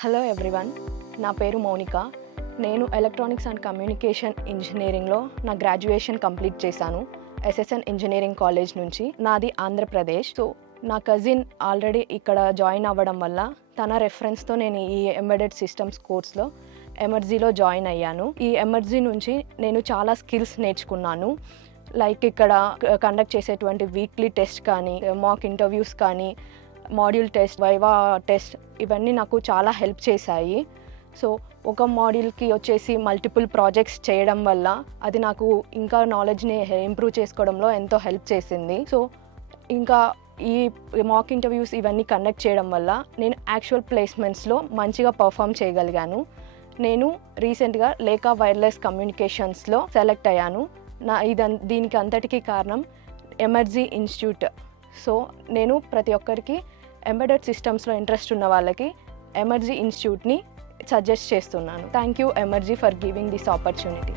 Hello everyone, నా పేరు మౌనిక. నేను ఎలక్ట్రానిక్స్ అండ్ కమ్యూనికేషన్ ఇంజనీరింగ్లో నా గ్రాడ్యుయేషన్ కంప్లీట్ చేశాను ఎస్ఎస్ఎన్ ఇంజనీరింగ్ కాలేజ్ నుంచి. నాది ఆంధ్రప్రదేశ్. సో నా కజిన్ ఆల్రెడీ ఇక్కడ జాయిన్ అవ్వడం వల్ల తన రెఫరెన్స్తో నేను ఈ ఎంబెడెడ్ సిస్టమ్స్ కోర్స్లో ఎమర్జీలో జాయిన్ అయ్యాను. ఈ ఎమర్జీ నుంచి నేను చాలా స్కిల్స్ నేర్చుకున్నాను. లైక్ ఇక్కడ కండక్ట్ చేసేటువంటి వీక్లీ టెస్ట్ కానీ, మాక్ ఇంటర్వ్యూస్ కానీ, మాడ్యూల్ టెస్ట్, వైవా టెస్ట్, ఇవన్నీ నాకు చాలా హెల్ప్ చేశాయి. సో ఒక మాడ్యూల్కి వచ్చేసి మల్టిపుల్ ప్రాజెక్ట్స్ చేయడం వల్ల అది నాకు ఇంకా నాలెడ్జ్ని ఇంప్రూవ్ చేసుకోవడంలో ఎంతో హెల్ప్ చేసింది. సో ఇంకా ఈ మాక్ ఇంటర్వ్యూస్ ఇవన్నీ కండక్ట్ చేయడం వల్ల నేను యాక్చువల్ ప్లేస్మెంట్స్లో మంచిగా పర్ఫామ్ చేయగలిగాను. నేను రీసెంట్గా లేకా వైర్లెస్ కమ్యూనికేషన్స్లో సెలెక్ట్ అయ్యాను. దీనికి అంతటికీ కారణం ఎమర్జీ ఇన్స్టిట్యూట్. సో నేను ప్రతి ఒక్కరికి ఎంబెడెడ్ సిస్టమ్స్లో ఇంట్రెస్ట్ ఉన్న వాళ్ళకి ఎమర్జీ ఇన్స్టిట్యూట్ని సజెస్ట్ చేస్తున్నాను. Thank you ఎమర్జీ for giving this opportunity.